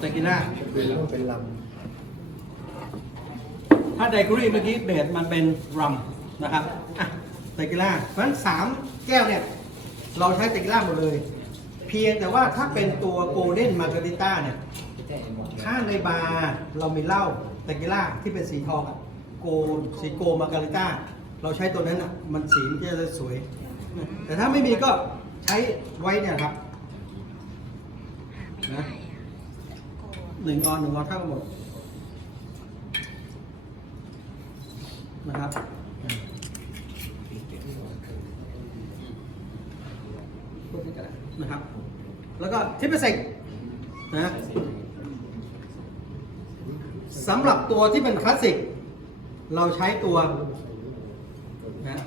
เตกิล่าเป็นลำเป็นลถ้าไดกุรี่เมื่อกี้เบสมันเป็นรัมนะครับอะเตกิล่าเพราะฉะนั้นสามแก้วเนี่ย เราใช้เตกิล่าหมดเลย เพียงแต่ว่าถ้าเป็นตัวโกลเด้นมาการิต้าเนี่ย ถ้าในบาร์เรามีเหล้าเตกิล่าที่เป็นสีทองอะโกลสีโกมาการิต้าเราใช้ตัวนั้นอะมันสีมันจะสวย แต่ถ้าไม่มีก็ใช้ไว้เนี่ยครับนะ หนึ่งออนหนึ่งออนเท่ากันหมดนะครับนะครับ แล้วก็ทิปเปอร์เซกนะสำหรับตัวที่เป็นคลาสสิก เราใช้ตัวนะ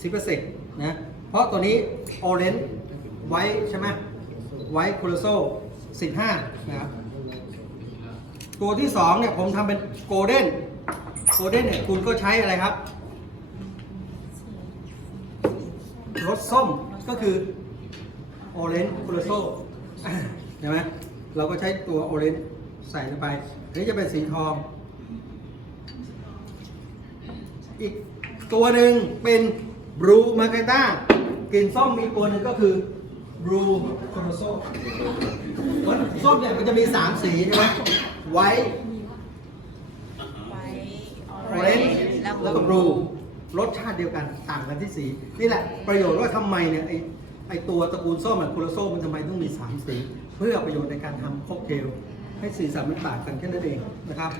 ทิปเปอร์เซกนะเพราะตัวนี้ออเรนจ์ไว้ใช่ไหมไว้คูโรโซ่15 นะครับ ตัวที่สองเนี่ยผมทำเป็นโกลเด้นโกลเด้นเนี่ยคุณก็ใช้อะไรครับรสส้มก็คือออเรนจ์คูโรโซเห็นไหมเราก็ใช้ตัวออเรนจ์ใส่ลงไปอันนี้จะเป็นสีทอง อีกตัวหนึ่งเป็นบรูมาร์เกต้ากลิ่นส้มมีตัวหนึ่งก็คือ บรูคูโรโซส้มเนี่ยมันจะมี3สีใช่ไหมไวท์ไว้ออเรนจ์แล้วก็บลูรสชาติเดียวกันต่างกันที่สีนี่แหละประโยชน์ว่าทำไมเนี่ยไอไอตัวตระกูลส้มอะคูโรโซมันทำไมต้องมี3สี เพื่อประโยชน์ในการทำค็อกเทลให้สีสันมันต่างกันแค่นั้นเองนะครับ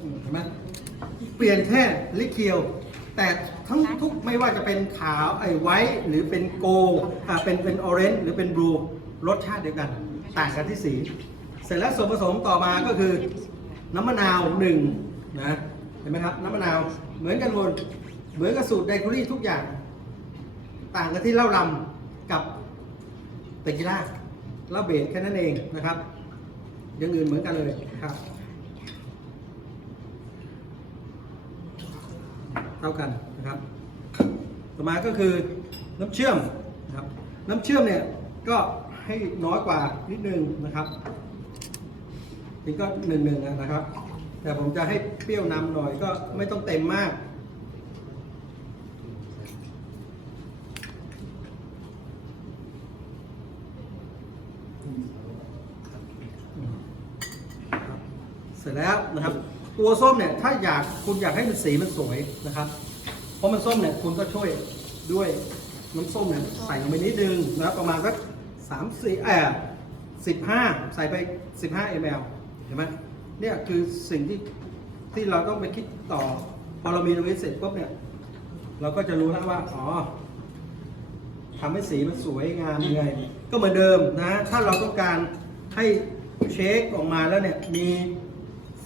อืมเห็นไหมเปลี่ยนแค่ลิเคียว แต่ทั้งทุกไม่ว่าจะเป็นขาวไอ้ไวท์หรือเป็นโกอ่าเป็นเป็นออเรนจ์หรือเป็นบลูรสชาติเดียวกัน ต่างกันที่สี เสร็จแล้วส่วนผสมต่อมาก็คือน้ำมะนาวหนึ่งนะเห็นไหมครับน้ำมะนาวเหมือนกันหมดเหมือนกับสูตรไดคูรี่ทุกอย่าง ต่างกันที่เหล้าลำกับเตกิล่าเหล้าเบสแค่นั้นเองนะครับอยังอื่นเหมือนกันเลยครับ ท่ากันนะครับ ต่อมาก็คือน้ำเชื่อมนะครับ น้ำเชื่อมเนี่ยก็ให้น้อยกว่านิดนึงนะครับนี่ก็หนึ่งหนึ่งนะครับ แต่ผมจะให้เปรี้ยวนำหน่อยก็ไม่ต้องเต็มมากเสร็จแล้วนะครับ ตัวส้มเนี่ยถ้าอยากคุณอยากให้มันสีมันสวยนะครับ เพราะมันส้มเนี่ยคุณก็ช่วยด้วยน้ำส้มเนี่ยใส่ลงไปนิดนึงนะครับประมาณสักสามสี่เอ่อสิบห้าใส่ไปสิบห้า ml เห็นไหมเนี่ยคือสิ่งที่ที่เราต้องไปคิดต่อพอเรามีตรงนี้เสร็จปุ๊บเนี่ย เราก็จะรู้แล้วว่าอ๋อทำให้สีมันสวยงามยังไง ก็เหมือนเดิมนะ ถ้าเราต้องการให้เชคออกมาแล้วเนี่ยมี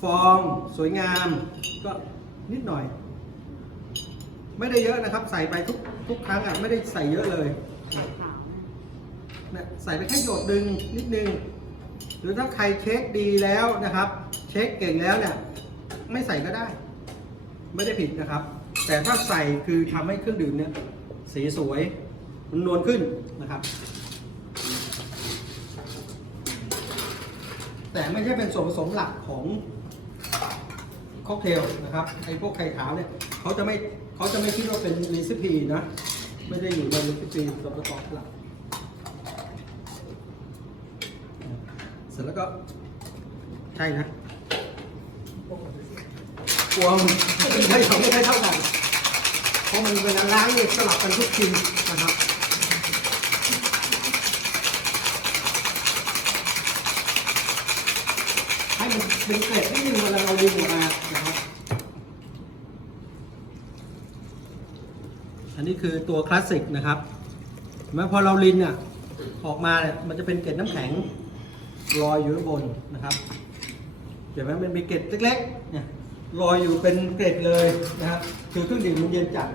ฟองสวยงาม ก็นิดหน่อย ไม่ได้เยอะนะครับ ใส่ไปทุกทุกครั้งอะไม่ได้ใส่เยอะเลยนะใส่ไปแค่หยดดึงนิดนึง หรือถ้าใครเช็คดีแล้วนะครับ เช็คเก่งแล้วเนี่ย ไม่ใส่ก็ได้ ไม่ได้ผิดนะครับ แต่ถ้าใส่คือทำให้เครื่องดื่มเนี่ยสีสวยมันนวลขึ้นนะครับ แต่ไม่ใช่เป็นส่วนผสมหลักของ ค็อกเทลนะครับไอ้พวกไข่ขาวเนี่ยเขาจะไม่เขาจะไม่คิดว่าเป็นรีซิปีนะ ไม่ได้อยู่ในรีซิปีส่วนประกอบหลักเสร็จแล้วก็ใช่นะกลัวมันไม่ใช่สองไม่ใช่เท่ากันเพราะมันเวลาล้างเนี่ยสลับกันทุกทีนะครับให้มันเป็นเกล็ดนิดนึงเวลานะครับ อันนี้ คือตัวคลาสสิกนะครับเห็นไหมพอเราลินเนี่ยออกมาเนี่ยมันจะเป็นเกล็ดน้ำแข็งลอยอยู่บนนะครับเห็นไหมมันมีเกล็ดเล็กๆเนี่ยลอยอยู่เป็นเกล็ดเลยนะครับคือเครื่องดื่มมันเย็นจัด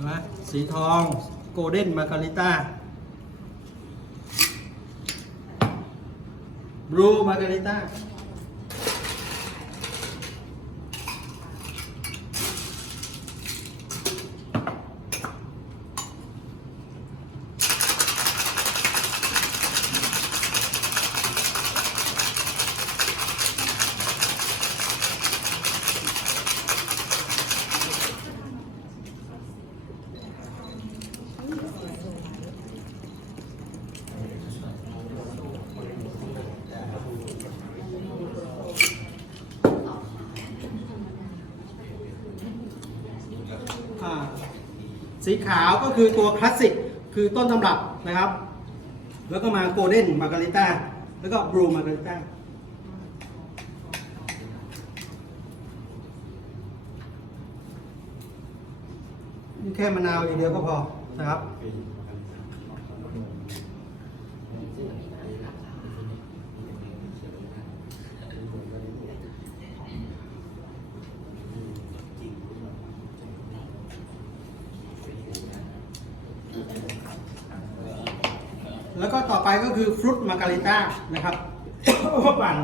ช่ไหมสีทองโกลเด้นมาการิต้าบลูมาการิต้า สีขาวก็คือตัวคลาสสิกคือต้นตำรับนะครับ แล้วก็มาโกลเด้นมาการิต้าแล้วก็บลูมาการิต้าแค่มะนาวอย่างเดียวก็พอนะครับ แล้วก็ต่อไปก็คือฟรุตมาการิต้านะครับพวกปั่น